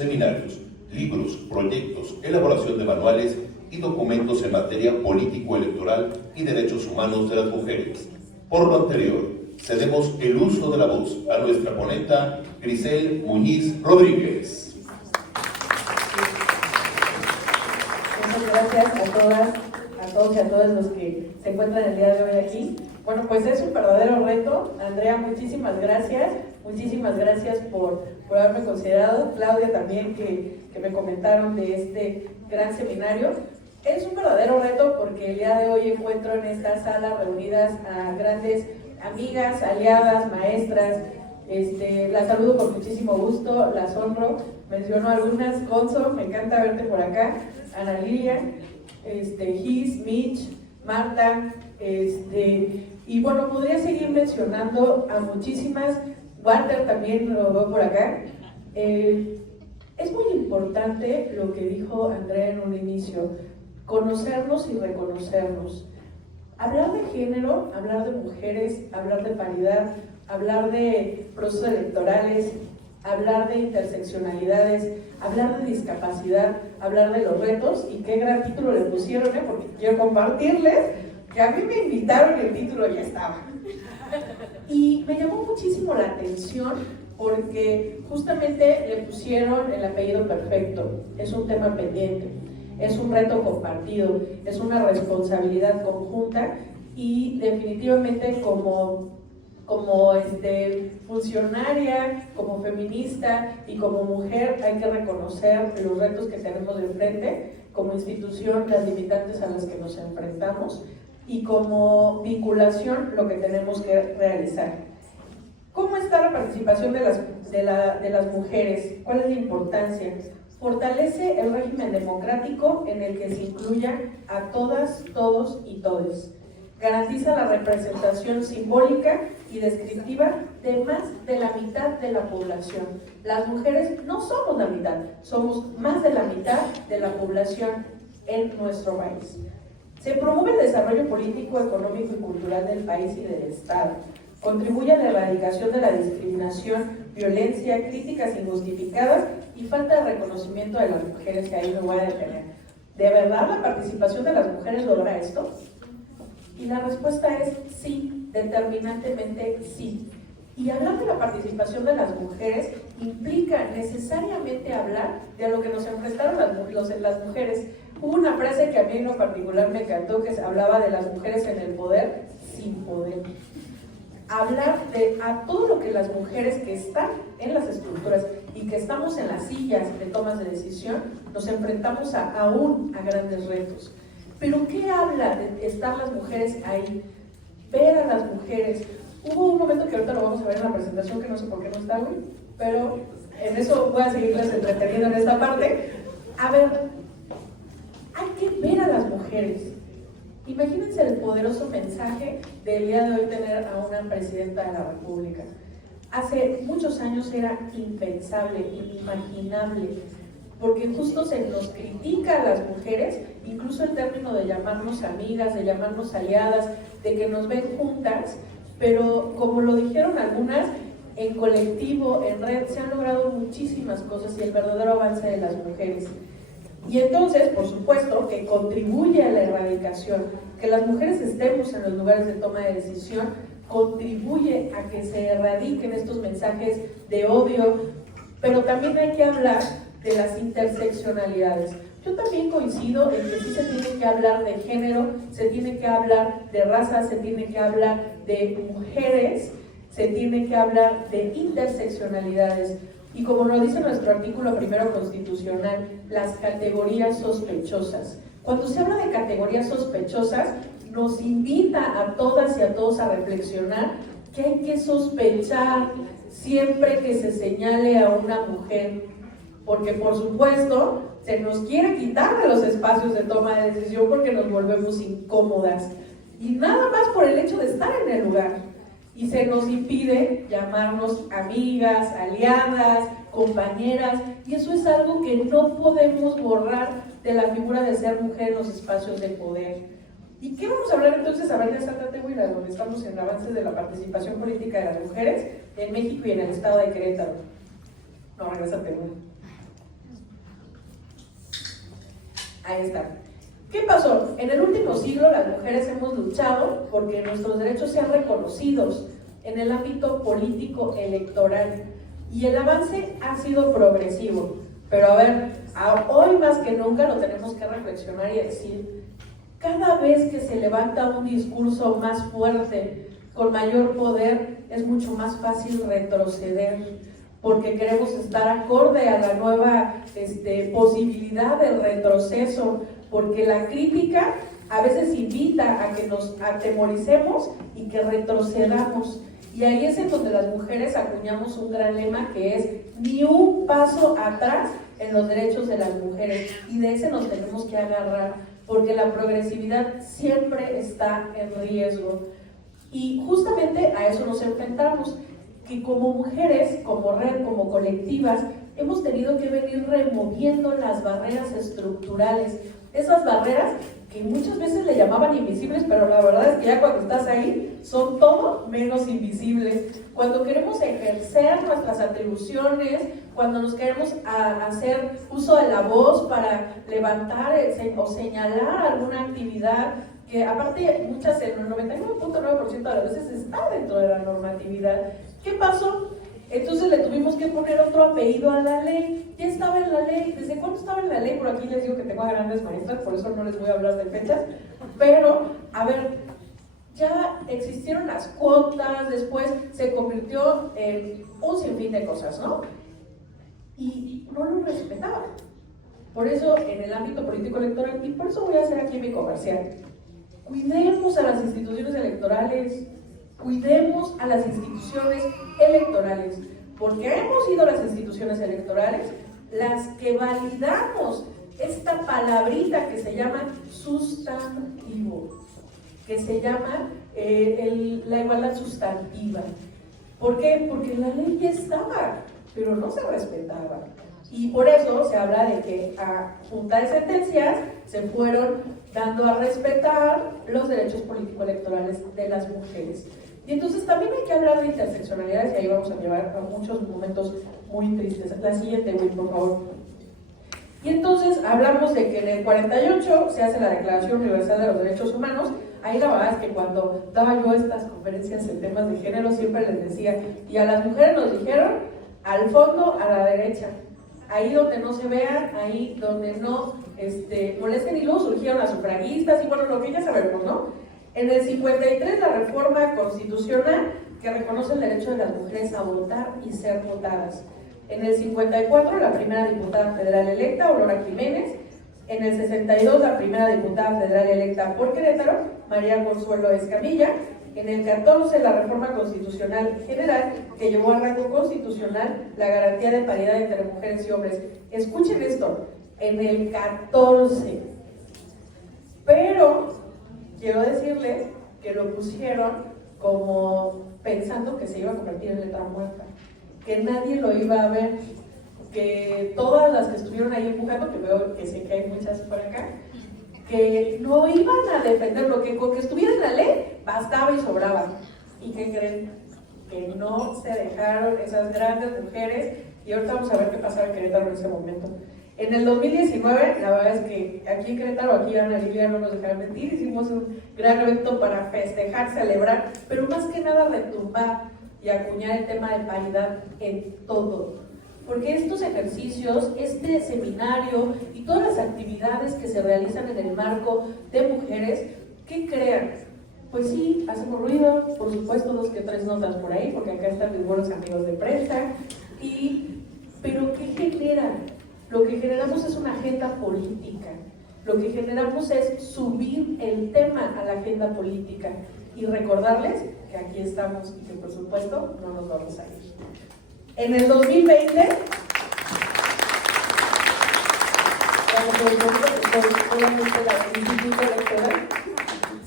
seminarios, libros, proyectos, elaboración de manuales y documentos en materia político-electoral y derechos humanos de las mujeres. Por lo anterior, cedemos el uso de la voz a nuestra ponenta Grisel Muñiz Rodríguez. Muchas gracias a todas, a todos y a todas los que se encuentran el día de hoy aquí. Bueno, pues es un verdadero reto. Andrea, muchísimas gracias por haberme considerado. Claudia también, que me comentaron de este gran seminario. Es un verdadero reto porque el día de hoy encuentro en esta sala reunidas a grandes amigas, aliadas, maestras. Las saludo con muchísimo gusto, las honro, menciono algunas. Gonzo, me encanta verte por acá. Ana Lilia, Gis, Mitch, Marta, y bueno, podría seguir mencionando a muchísimas. Walter también lo veo por acá. Es muy importante lo que dijo Andrea en un inicio, conocernos y reconocernos. Hablar de género, hablar de mujeres, hablar de paridad, hablar de procesos electorales, hablar de interseccionalidades, hablar de discapacidad, hablar de los retos. Y qué gran título le pusieron, porque quiero compartirles que a mí me invitaron y el título ya estaba. Y me llamó muchísimo la atención porque justamente le pusieron el apellido perfecto. Es un tema pendiente, es un reto compartido, es una responsabilidad conjunta y definitivamente como funcionaria, como feminista y como mujer hay que reconocer los retos que tenemos de frente, como institución las limitantes a las que nos enfrentamos y como vinculación lo que tenemos que realizar. ¿Cómo está la participación de las mujeres? ¿Cuál es la importancia? Fortalece el régimen democrático en el que se incluya a todas, todos y todes. Garantiza la representación simbólica y descriptiva de más de la mitad de la población. Las mujeres no somos la mitad, somos más de la mitad de la población en nuestro país. Se promueve el desarrollo político, económico y cultural del país y del Estado. Contribuye a la erradicación de la discriminación, violencia, críticas injustificadas y falta de reconocimiento de las mujeres, que ahí me voy a detener. ¿De verdad la participación de las mujeres logra esto? Y la respuesta es sí, determinantemente sí. Y hablar de la participación de las mujeres implica necesariamente hablar de lo que nos enfrentaron las mujeres. Hubo una frase que a mí en lo particular me encantó, que hablaba de las mujeres en el poder sin poder. Hablar de a todo lo que las mujeres que están en las estructuras y que estamos en las sillas de tomas de decisión, nos enfrentamos aún a grandes retos. Pero ¿qué habla de estar las mujeres ahí? Ver a las mujeres. Hubo un momento que ahorita lo vamos a ver en la presentación, que no sé por qué no está hoy, pero en eso voy a seguirles entreteniendo en esta parte. A ver, hay que ver a las mujeres. Imagínense el poderoso mensaje del día de hoy tener a una presidenta de la República. Hace muchos años era impensable, inimaginable, porque justo se nos critica a las mujeres, incluso el término de llamarnos amigas, de llamarnos aliadas, de que nos ven juntas, pero como lo dijeron algunas, en colectivo, en red, se han logrado muchísimas cosas y el verdadero avance de las mujeres. Y entonces, por supuesto, que contribuye a la erradicación, que las mujeres estemos en los lugares de toma de decisión, contribuye a que se erradiquen estos mensajes de odio, pero también hay que hablar de las interseccionalidades. Yo también coincido en que sí se tiene que hablar de género, se tiene que hablar de raza, se tiene que hablar de mujeres, se tiene que hablar de interseccionalidades. Y como lo dice nuestro artículo primero constitucional, las categorías sospechosas. Cuando se habla de categorías sospechosas, nos invita a todas y a todos a reflexionar que hay que sospechar siempre que se señale a una mujer, porque por supuesto se nos quiere quitar de los espacios de toma de decisión porque nos volvemos incómodas, y nada más por el hecho de estar en el lugar. Y se nos impide llamarnos amigas, aliadas, compañeras, y eso es algo que no podemos borrar de la figura de ser mujer en los espacios de poder. ¿Y qué vamos a hablar entonces? A ver, de Santa Tehuila, donde estamos en avance de la participación política de las mujeres en México y en el estado de Querétaro. No, regresa a Tehuila. ahí está. ¿Qué pasó? En el último siglo las mujeres hemos luchado porque nuestros derechos sean reconocidos en el ámbito político electoral y el avance ha sido progresivo. Pero a ver, hoy más que nunca lo tenemos que reflexionar y decir, cada vez que se levanta un discurso más fuerte, con mayor poder, es mucho más fácil retroceder, porque queremos estar acorde a la nueva posibilidad del retroceso, porque la crítica a veces invita a que nos atemoricemos y que retrocedamos. Y ahí es en donde las mujeres acuñamos un gran lema que es ni un paso atrás en los derechos de las mujeres, y de ese nos tenemos que agarrar, porque la progresividad siempre está en riesgo. Y justamente a eso nos enfrentamos, que como mujeres, como red, como colectivas, hemos tenido que venir removiendo las barreras estructurales, esas barreras que muchas veces le llamaban invisibles, pero la verdad es que ya cuando estás ahí son todo menos invisibles. Cuando queremos ejercer nuestras atribuciones, cuando nos queremos hacer uso de la voz para levantar o señalar alguna actividad, que aparte muchas, el 99.9% de las veces está dentro de la normatividad. ¿Qué pasó? Entonces le tuvimos que poner otro apellido a la ley. Ya estaba en la ley. ¿Desde cuándo estaba en la ley? Por aquí les digo que tengo a grandes maestras, por eso no les voy a hablar de fechas. Pero, a ver, ya existieron las cuotas, después se convirtió en un sinfín de cosas, ¿no? Y no lo respetaban. Por eso, en el ámbito político electoral, y por eso voy a hacer aquí mi comercial, cuidemos a las instituciones electorales, cuidemos a las instituciones electorales, porque hemos sido las instituciones electorales las que validamos esta palabrita que se llama sustantivo, que se llama la igualdad sustantiva. ¿Por qué? Porque la ley ya estaba, pero no se respetaba. Y por eso se habla de que a punta de sentencias se fueron dando a respetar los derechos político-electorales de las mujeres. Y entonces también hay que hablar de interseccionalidades, y ahí vamos a llevar a muchos momentos muy tristes. La siguiente, Will, por favor. Y entonces hablamos de que en el 48 se hace la Declaración Universal de los Derechos Humanos. Ahí la verdad es que cuando daba yo estas conferencias en temas de género siempre les decía, y a las mujeres nos dijeron, al fondo, a la derecha. Ahí donde no se vean, ahí donde no molesten, y luego surgieron las sufragistas, y bueno, lo que ya sabemos, ¿no? En el 53, la reforma constitucional que reconoce el derecho de las mujeres a votar y ser votadas. En el 54, la primera diputada federal electa, Aurora Jiménez. En el 62, la primera diputada federal electa por Querétaro, María Consuelo Escamilla. En el 14, la reforma constitucional general que llevó a rango constitucional la garantía de paridad entre mujeres y hombres. Escuchen esto, en el 14. Pero quiero decirles que lo pusieron como pensando que se iba a convertir en letra muerta, que nadie lo iba a ver, que todas las que estuvieron ahí empujando, que veo que sé que hay muchas por acá, que no iban a defenderlo, que con que estuviera en la ley bastaba y sobraba. ¿Y qué creen? Que no se dejaron esas grandes mujeres, y ahorita vamos a ver qué pasaba en Querétaro en ese momento. En el 2019, la verdad es que aquí en Querétaro, aquí Ana Lilia no nos dejarán mentir, hicimos un gran evento para festejar, celebrar, pero más que nada retumbar y acuñar el tema de paridad en todo. Porque estos ejercicios, este seminario y todas las actividades que se realizan en el marco de mujeres, ¿qué crean? Pues sí, hacemos ruido, por supuesto, 2 que 3 notas por ahí, porque acá están mis buenos amigos de prensa, pero ¿qué generan? Lo que generamos es una agenda política, lo que generamos es subir el tema a la agenda política y recordarles que aquí estamos y que por supuesto no nos vamos a ir. En el 2020, el Instituto Electoral,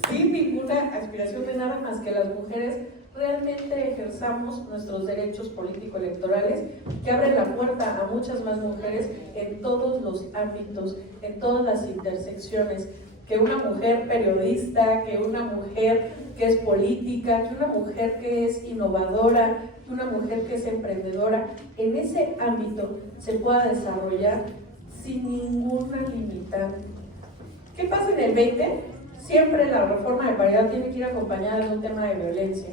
sin ninguna aspiración de nada más que las mujeres realmente ejerzamos nuestros derechos político-electorales, que abren la puerta a muchas más mujeres en todos los ámbitos, en todas las intersecciones, que una mujer periodista, que una mujer que es política, que una mujer que es innovadora, que una mujer que es emprendedora, en ese ámbito se pueda desarrollar sin ninguna limitante. ¿Qué pasa en el 20? Siempre la reforma de paridad tiene que ir acompañada de un tema de violencia,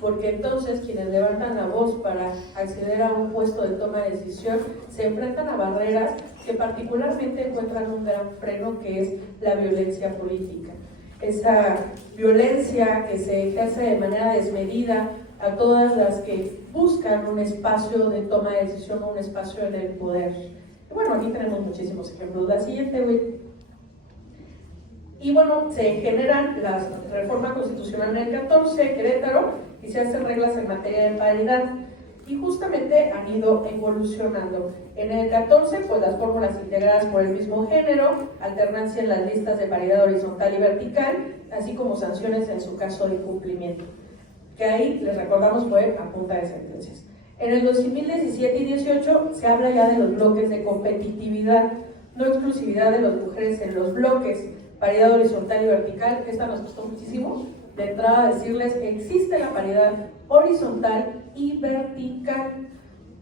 porque entonces quienes levantan la voz para acceder a un puesto de toma de decisión se enfrentan a barreras que particularmente encuentran un gran freno, que es la violencia política. Esa violencia que se ejerce de manera desmedida a todas las que buscan un espacio de toma de decisión o un espacio en el poder. Y bueno, aquí tenemos muchísimos ejemplos. La siguiente, güey. Y bueno, se generan la reforma constitucional en el 14, Querétaro, y se hacen reglas en materia de paridad. Y justamente han ido evolucionando. En el 14, pues las fórmulas integradas por el mismo género, alternancia en las listas de paridad horizontal y vertical, así como sanciones en su caso de incumplimiento, que ahí, les recordamos, fue a punta de sentencias. En el 2017 y 18 se habla ya de los bloques de competitividad, no exclusividad de las mujeres en los bloques, paridad horizontal y vertical. Esta nos costó muchísimo. De entrada decirles que existe la paridad horizontal y vertical.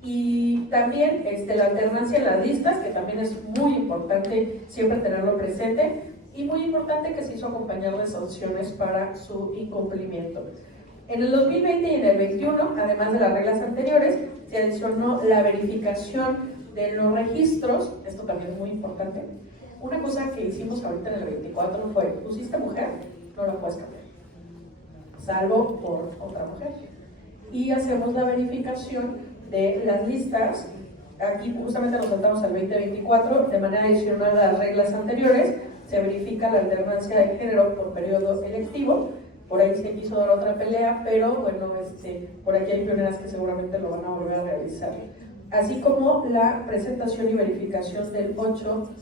Y también la alternancia en las listas, que también es muy importante siempre tenerlo presente, y muy importante que se hizo acompañar de sanciones para su incumplimiento. En el 2020 y en el 21, además de las reglas anteriores, se adicionó la verificación de los registros. Esto también es muy importante. Una cosa que hicimos ahorita en el 24 fue: pusiste mujer, no la puedes cambiar, salvo por otra mujer. Y hacemos la verificación de las listas. Aquí justamente nos saltamos al 2024, de manera adicional a las reglas anteriores, se verifica la alternancia de género por periodo electivo. Por ahí se quiso dar otra pelea, pero bueno, por aquí hay pioneras que seguramente lo van a volver a realizar. Así como la presentación y verificación del 8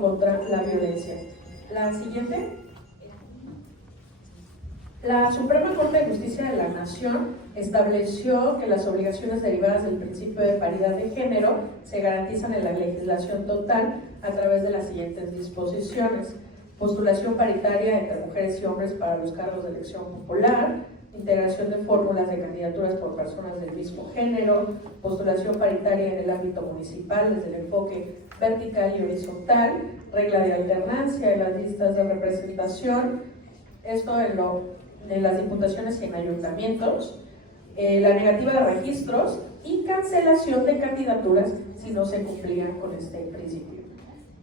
contra la violencia. La siguiente. La Suprema Corte de Justicia de la Nación estableció que las obligaciones derivadas del principio de paridad de género se garantizan en la legislación total a través de las siguientes disposiciones: postulación paritaria entre mujeres y hombres para los cargos de elección popular, integración de fórmulas de candidaturas por personas del mismo género, postulación paritaria en el ámbito municipal desde el enfoque vertical y horizontal, regla de alternancia en las listas de representación, esto en las diputaciones y en ayuntamientos, la negativa de registros y cancelación de candidaturas si no se cumplían con este principio.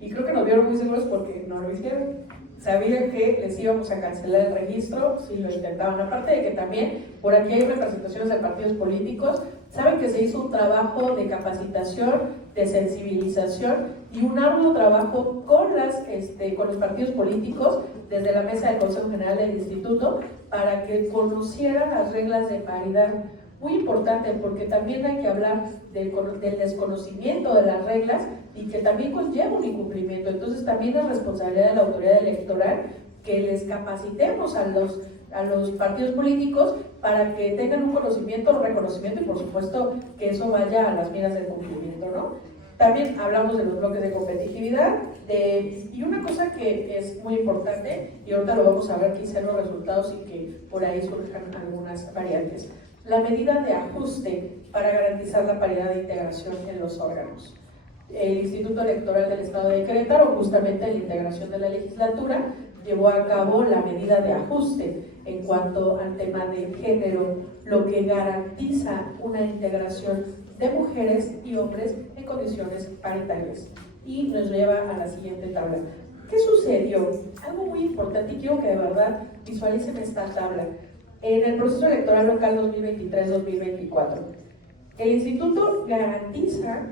Y creo que nos vieron muy seguros porque no lo hicieron. Sabían que les íbamos a cancelar el registro si lo intentaban. Aparte de que también por aquí hay representaciones de partidos políticos, saben que se hizo un trabajo de capacitación, de sensibilización y un arduo trabajo con los partidos políticos desde la mesa del Consejo General del Instituto para que conocieran las reglas de paridad. Muy importante, porque también hay que hablar del desconocimiento de las reglas y que también conlleva un incumplimiento. Entonces también es responsabilidad de la autoridad electoral que les capacitemos a los partidos políticos para que tengan un conocimiento, un reconocimiento y por supuesto que eso vaya a las miras del cumplimiento, ¿no? También hablamos de los bloques de competitividad y una cosa que es muy importante, y ahorita lo vamos a ver quizá en los resultados y que por ahí surjan algunas variantes: la medida de ajuste para garantizar la paridad de integración en los órganos. El Instituto Electoral del Estado de Querétaro, justamente en la integración de la legislatura, llevó a cabo la medida de ajuste en cuanto al tema de género, lo que garantiza una integración de mujeres y hombres en condiciones paritarias. Y nos lleva a la siguiente tabla. ¿Qué sucedió? Algo muy importante, y quiero que de verdad visualicen esta tabla. En el proceso electoral local 2023-2024, el Instituto garantiza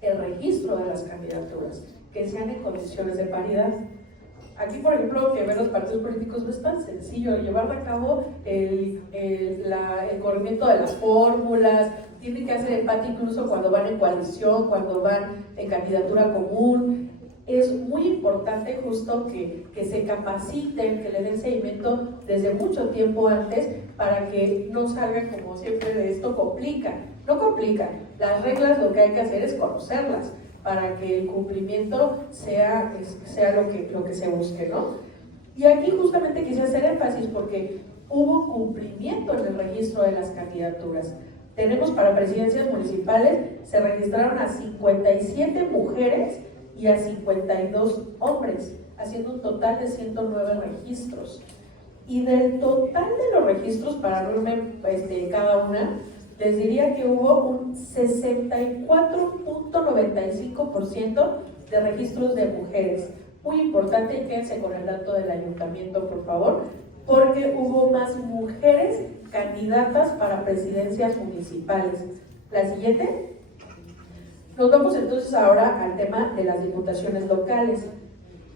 el registro de las candidaturas que sean en condiciones de paridad. Aquí, por ejemplo, que ver los partidos políticos no es tan sencillo, llevar a cabo el corrimiento de las fórmulas, tienen que hacer empate incluso cuando van en coalición, cuando van en candidatura común. Es muy importante justo que se capaciten, que le den seguimiento desde mucho tiempo antes para que no salgan como siempre de esto complica. No complica, las reglas lo que hay que hacer es conocerlas para que el cumplimiento sea lo que se busque, ¿no? Y aquí justamente quise hacer énfasis porque hubo cumplimiento en el registro de las candidaturas. Tenemos para presidencias municipales, se registraron a 57 mujeres y a 52 hombres, haciendo un total de 109 registros. Y del total de los registros, para no irme cada una, les diría que hubo un 64.95% de registros de mujeres. Muy importante, y quédense con el dato del ayuntamiento, por favor, porque hubo más mujeres candidatas para presidencias municipales. La siguiente. Nos vamos entonces ahora al tema de las diputaciones locales.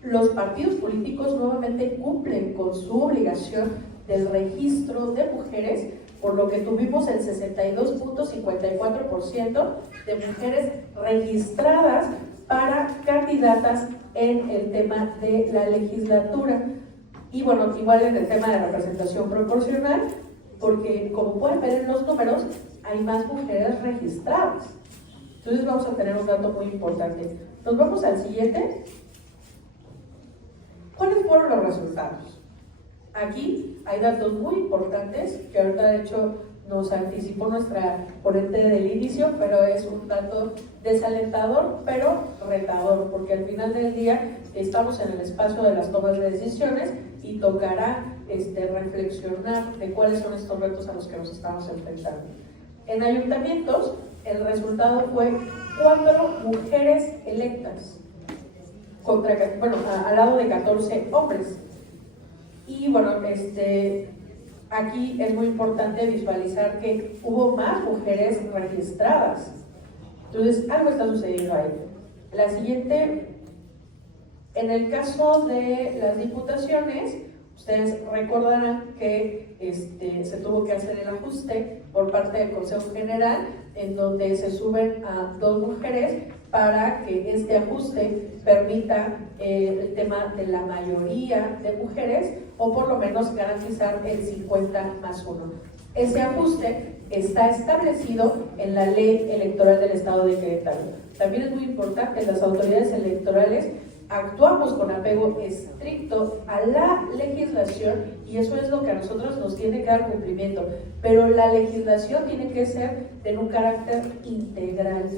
Los partidos políticos nuevamente cumplen con su obligación del registro de mujeres, por lo que tuvimos el 62.54% de mujeres registradas para candidatas en el tema de la legislatura. Y bueno, igual en el tema de representación proporcional, porque como pueden ver en los números, hay más mujeres registradas. Entonces vamos a tener un dato muy importante. Nos vamos al siguiente. ¿Cuáles fueron los resultados? Aquí hay datos muy importantes que ahorita de hecho nos anticipó nuestra ponente del inicio, pero es un dato desalentador, pero retador, porque al final del día estamos en el espacio de las tomas de decisiones y tocará reflexionar de cuáles son estos retos a los que nos estamos enfrentando. En ayuntamientos, el resultado fue 4 mujeres electas, al lado de 14 hombres. Y bueno, aquí es muy importante visualizar que hubo más mujeres registradas. Entonces, algo está sucediendo ahí. La siguiente, en el caso de las diputaciones, ustedes recordarán que se tuvo que hacer el ajuste por parte del Consejo General, en donde se suben a 2 mujeres para que este ajuste permita el tema de la mayoría de mujeres, o por lo menos garantizar el 50+1. Ese ajuste está establecido en la Ley Electoral del Estado de Querétaro. También es muy importante, las autoridades electorales actuamos con apego estricto a la legislación, y eso es lo que a nosotros nos tiene que dar cumplimiento, pero la legislación tiene que ser de un carácter integral.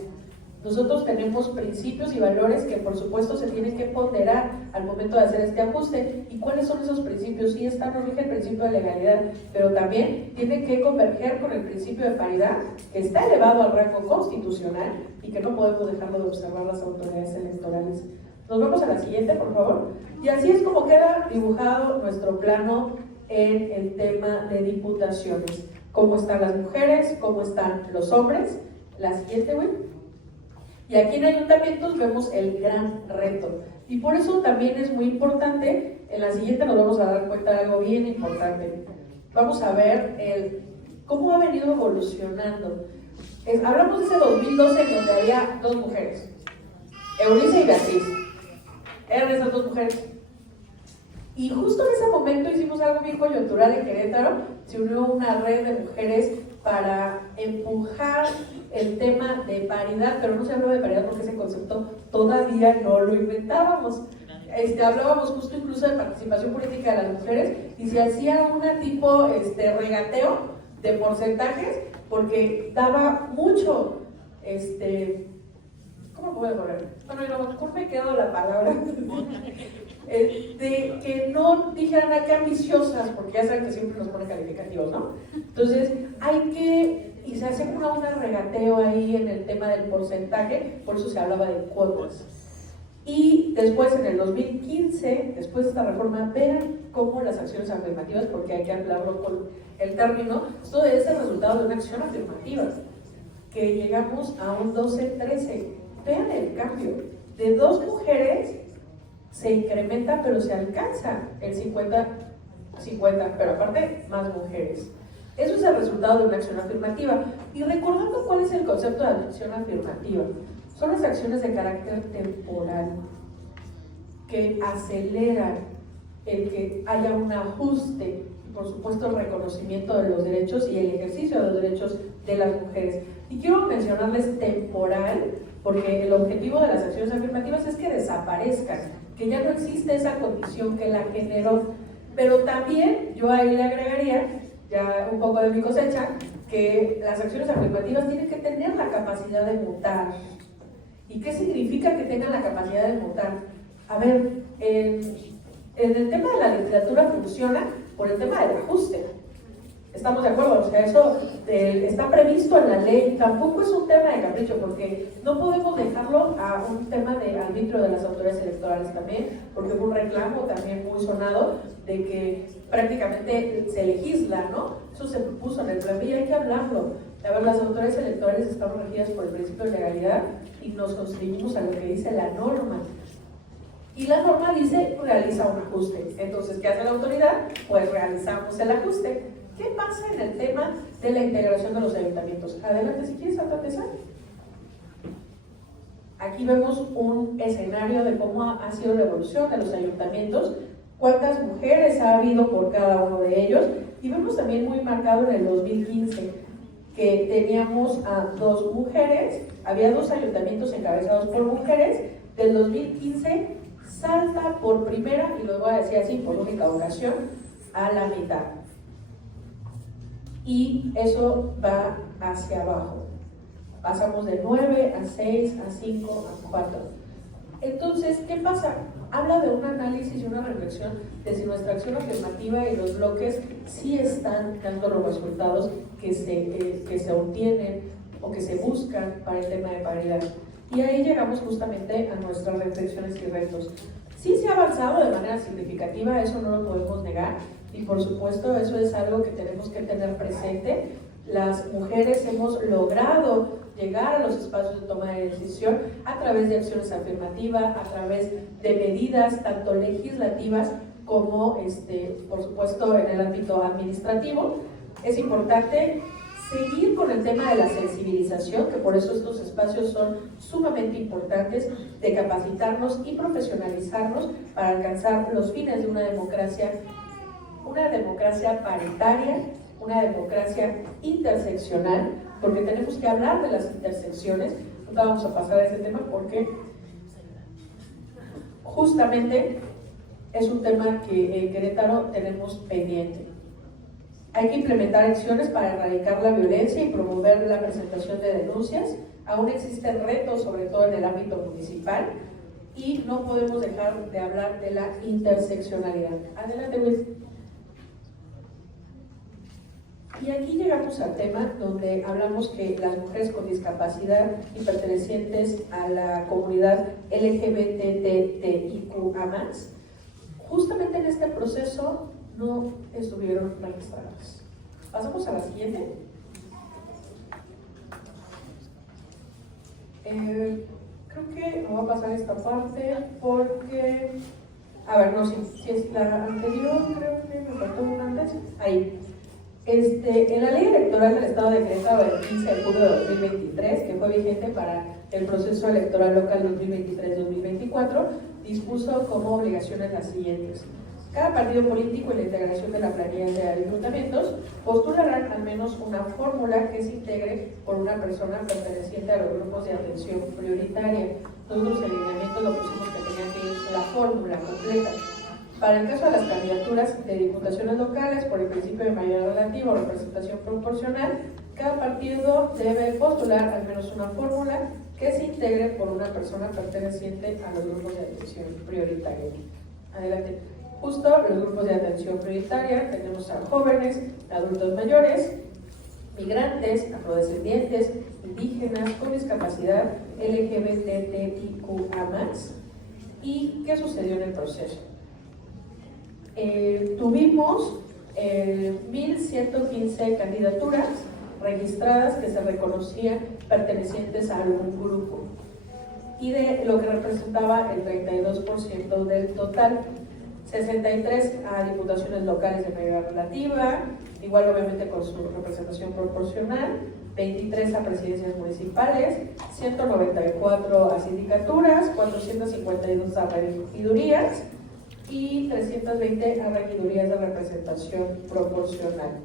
Nosotros tenemos principios y valores que por supuesto se tienen que ponderar al momento de hacer este ajuste. ¿Y cuáles son esos principios? Sí, nos rige el principio de legalidad, pero también tiene que converger con el principio de paridad, que está elevado al rango constitucional y que no podemos dejarlo de observar las autoridades electorales. Nos vamos a la siguiente, por favor. Y así es como queda dibujado nuestro plano en el tema de diputaciones. Cómo están las mujeres, cómo están los hombres. La siguiente, güey. Y aquí en ayuntamientos vemos el gran reto. Y por eso también es muy importante, en la siguiente nos vamos a dar cuenta de algo bien importante. Vamos a ver cómo ha venido evolucionando. Hablamos de ese 2012 en donde había 2 mujeres, Eunice y Beatriz. Eran esas 2 mujeres. Y justo en ese momento hicimos algo bien coyuntural en Querétaro. Se unió una red de mujeres para empujar el tema de paridad, pero no se habló de paridad porque ese concepto todavía no lo inventábamos. Hablábamos justo incluso de participación política de las mujeres, y se hacía una tipo regateo de porcentajes, porque daba mucho ¿cómo puedo poner? Bueno, a lo mejor me he quedado la palabra de que no dijeran acá ambiciosas, porque ya saben que siempre nos ponen calificativos, ¿no? Entonces y se hace una onda de regateo ahí en el tema del porcentaje, por eso se hablaba de cuotas. Y después, en el 2015, después de esta reforma, vean cómo las acciones afirmativas, porque hay que hablarlo con el término, esto es el resultado de una acción afirmativa, que llegamos a un 12-13. Vean el cambio, de 2 mujeres se incrementa, pero se alcanza el 50-50, pero aparte más mujeres. Eso es el resultado de una acción afirmativa. Y recordando cuál es el concepto de acción afirmativa, son las acciones de carácter temporal que aceleran el que haya un ajuste y por supuesto el reconocimiento de los derechos y el ejercicio de los derechos de las mujeres. Y quiero mencionarles temporal, porque el objetivo de las acciones afirmativas es que desaparezcan, que ya no existe esa condición que la generó. Pero también yo ahí le agregaría, ya un poco de mi cosecha, que las acciones afirmativas tienen que tener la capacidad de mutar. ¿Y qué significa que tengan la capacidad de votar? A ver, en el tema de la legislatura funciona por el tema del ajuste. ¿Estamos de acuerdo? O sea, eso está previsto en la ley, tampoco es un tema de capricho, porque no podemos dejarlo a un tema de arbitrio de las autoridades electorales también, porque hubo un reclamo también muy sonado de que prácticamente se legisla, ¿no? Eso se propuso en el plan y hay que hablarlo. A ver, las autoridades electorales estamos regidas por el principio de legalidad y nos constreñimos a lo que dice la norma. Y la norma dice, realiza un ajuste. Entonces, ¿qué hace la autoridad? Pues realizamos el ajuste. ¿Qué pasa en el tema de la integración de los ayuntamientos? Adelante, si quieres, Santa. Aquí vemos un escenario de cómo ha sido la evolución de los ayuntamientos, cuántas mujeres ha habido por cada uno de ellos, y vemos también muy marcado en el 2015 que teníamos a 2 mujeres, había 2 ayuntamientos encabezados por mujeres. Del 2015 salta por primera, y lo voy a decir así, por única ocasión, a la mitad. Y eso va hacia abajo. Pasamos de 9 a 6, a 5, a 4. Entonces, ¿qué pasa? Habla de un análisis y una reflexión de si nuestra acción afirmativa y los bloques sí están dando los resultados que se obtienen o que se buscan para el tema de paridad. Y ahí llegamos justamente a nuestras reflexiones y retos. Sí se ha avanzado de manera significativa, eso no lo podemos negar, y por supuesto eso es algo que tenemos que tener presente. Las mujeres hemos logrado llegar a los espacios de toma de decisión a través de acciones afirmativas, a través de medidas tanto legislativas como, por supuesto, en el ámbito administrativo. Es importante seguir con el tema de la sensibilización, que por eso estos espacios son sumamente importantes, de capacitarnos y profesionalizarnos para alcanzar los fines de una democracia paritaria, una democracia interseccional, porque tenemos que hablar de las intersecciones. Nunca vamos a pasar a ese tema porque justamente es un tema que en Querétaro tenemos pendiente. Hay que implementar acciones para erradicar la violencia y promover la presentación de denuncias. Aún existen retos, sobre todo en el ámbito municipal, y no podemos dejar de hablar de la interseccionalidad. Adelante, Luis. Y aquí llegamos al tema donde hablamos que las mujeres con discapacidad y pertenecientes a la comunidad LGBTTIQA+, justamente en este proceso no estuvieron registradas. Pasamos a la siguiente. Creo que me voy a pasar esta parte porque, a ver, no, si es la anterior, creo que me faltó una antes. Ahí. En la ley electoral del Estado de Querétaro del 15 de julio de 2023, que fue vigente para el proceso electoral local 2023-2024, dispuso como obligaciones las siguientes. Cada partido político en la integración de la planilla de ayuntamientos postularán al menos una fórmula que se integre por una persona perteneciente a los grupos de atención prioritaria. Nosotros en lineamientos lo pusimos que tenía que ir la fórmula completa. Para el caso de las candidaturas de diputaciones locales, por el principio de mayoría relativa o representación proporcional, cada partido debe postular al menos una fórmula que se integre por una persona perteneciente a los grupos de atención prioritaria. Adelante. Justo los grupos de atención prioritaria tenemos a jóvenes, adultos mayores, migrantes, afrodescendientes, indígenas, con discapacidad, LGBTIQA+. ¿Y qué sucedió en el proceso? Tuvimos 1.115 candidaturas registradas que se reconocían pertenecientes a algún grupo, y de lo que representaba el 32% del total. 63 a diputaciones locales de mayoría relativa, igual obviamente con su representación proporcional, 23 a presidencias municipales, 194 a sindicaturas, 452 a regidurías y 320 a regidurías de representación proporcional.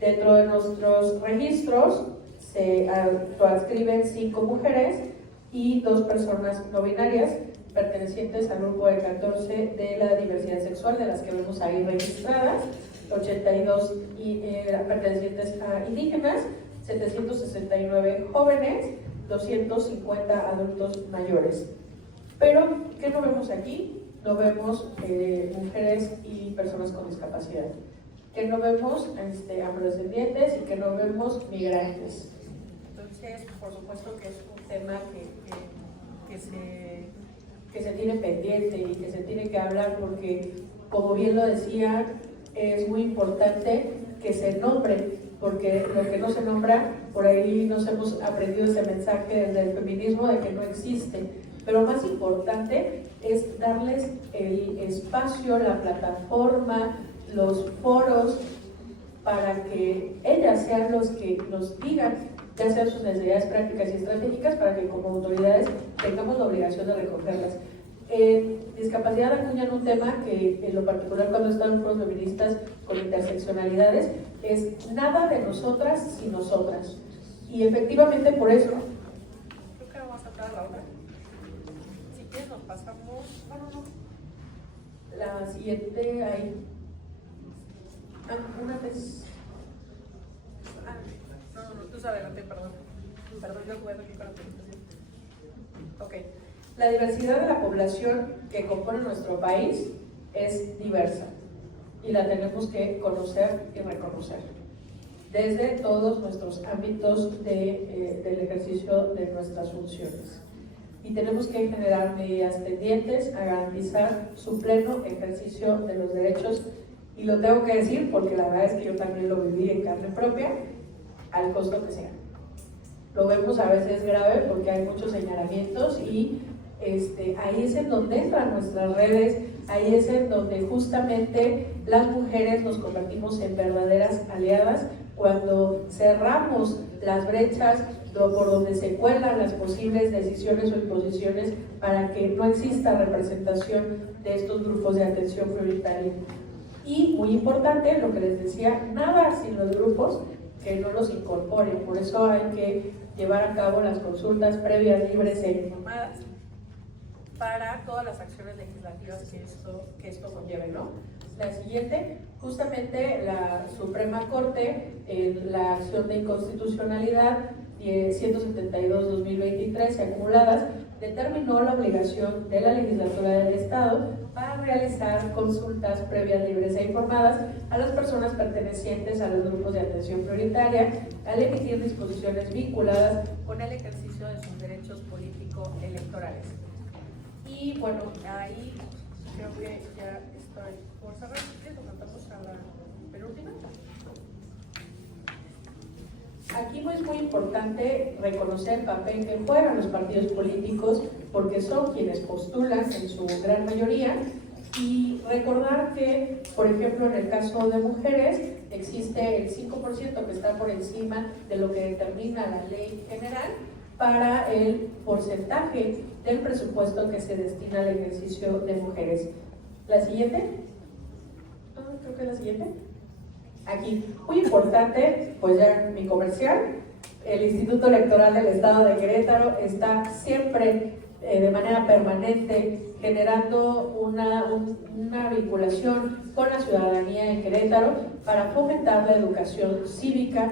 Dentro de nuestros registros se adscriben 5 mujeres y 2 personas no binarias pertenecientes al grupo de 14 de la diversidad sexual, de las que vemos ahí registradas, 82 pertenecientes a indígenas, 769 jóvenes 250 adultos mayores. Pero, ¿qué no vemos aquí? No vemos mujeres y personas con discapacidad. Que no vemos afrodescendientes y que no vemos migrantes. Entonces, por supuesto que es un tema que se tiene pendiente y que se tiene que hablar porque, como bien lo decía, es muy importante que se nombre, porque lo que no se nombra, por ahí nos hemos aprendido ese mensaje desde el feminismo de que no existe, pero más importante es darles el espacio, la plataforma, los foros, para que ellas sean los que nos digan, ya sean sus necesidades prácticas y estratégicas, para que como autoridades tengamos la obligación de recogerlas. Discapacidad acuñan un tema que en lo particular cuando están en foros feministas con interseccionalidades es nada de nosotras sin nosotras. Y efectivamente por eso, creo que vamos a sacar la otra. Si quieres nos pasamos, la siguiente ahí. Una vez. No, tú adelante, perdón. Perdón, yo puedo aquí con la presentación. Ok. La diversidad de la población que compone nuestro país es diversa y la tenemos que conocer y reconocer desde todos nuestros ámbitos del ejercicio de nuestras funciones. Y tenemos que generar medidas tendientes a garantizar su pleno ejercicio de los derechos. Y lo tengo que decir porque la verdad es que yo también lo viví en carne propia, al costo que sea. Lo vemos a veces grave porque hay muchos señalamientos y ahí es en donde entran nuestras redes, ahí es en donde justamente las mujeres nos convertimos en verdaderas aliadas cuando cerramos las brechas por donde se cuelan las posibles decisiones o imposiciones para que no exista representación de estos grupos de atención prioritaria. Y muy importante, lo que les decía, nada sin los grupos que no los incorporen. Por eso hay que llevar a cabo las consultas previas, libres e informadas para todas las acciones legislativas que esto conlleve, ¿no? La siguiente, justamente la Suprema Corte, en la acción de inconstitucionalidad 172-2023 y acumuladas, determinó la obligación de la legislatura del Estado para realizar consultas previas, libres e informadas a las personas pertenecientes a los grupos de atención prioritaria al emitir disposiciones vinculadas con el ejercicio de sus derechos político-electorales. Y bueno, ahí creo que ya estoy por cerrar. ¿Quieres pasamos a la penúltima? Aquí es muy importante reconocer el papel que juegan los partidos políticos porque son quienes postulan en su gran mayoría y recordar que, por ejemplo, en el caso de mujeres existe el 5% que está por encima de lo que determina la ley general para el porcentaje del presupuesto que se destina al ejercicio de mujeres. ¿La siguiente? Creo que es la siguiente. Aquí, muy importante, pues ya mi comercial, el Instituto Electoral del Estado de Querétaro está siempre de manera permanente generando una vinculación con la ciudadanía en Querétaro para fomentar la educación cívica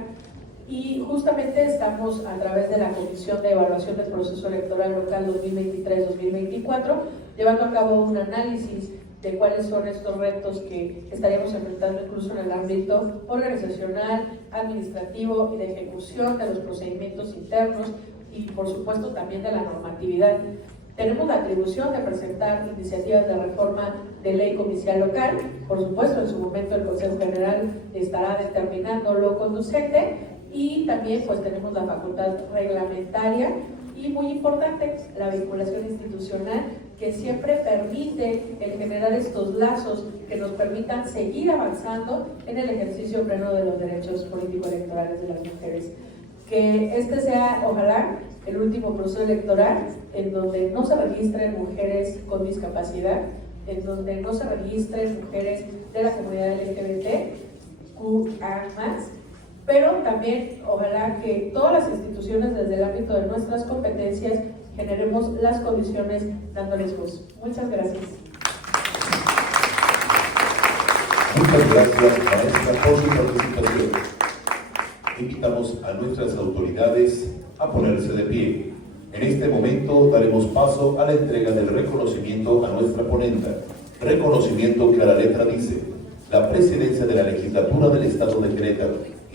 y justamente estamos a través de la Comisión de Evaluación del Proceso Electoral Local 2023-2024 llevando a cabo un análisis de cuáles son estos retos que estaríamos enfrentando incluso en el ámbito organizacional, administrativo y de ejecución de los procedimientos internos y por supuesto también de la normatividad. Tenemos la atribución de presentar iniciativas de reforma de ley comicial local, por supuesto en su momento el Consejo General estará determinando lo conducente y también pues tenemos la facultad reglamentaria y muy importante la vinculación institucional que siempre permite el generar estos lazos que nos permitan seguir avanzando en el ejercicio pleno de los derechos político-electorales de las mujeres. Que este sea, ojalá, el último proceso electoral en donde no se registren mujeres con discapacidad, en donde no se registren mujeres de la comunidad LGBTQA+, pero también ojalá que todas las instituciones desde el ámbito de nuestras competencias generemos las condiciones dándoles voz. Muchas gracias. Muchas gracias, maestra, por su participación. Invitamos a nuestras autoridades a ponerse de pie. En este momento daremos paso a la entrega del reconocimiento a nuestra ponenta. Reconocimiento que a la letra dice: la presidencia de la Legislatura del Estado de Querétaro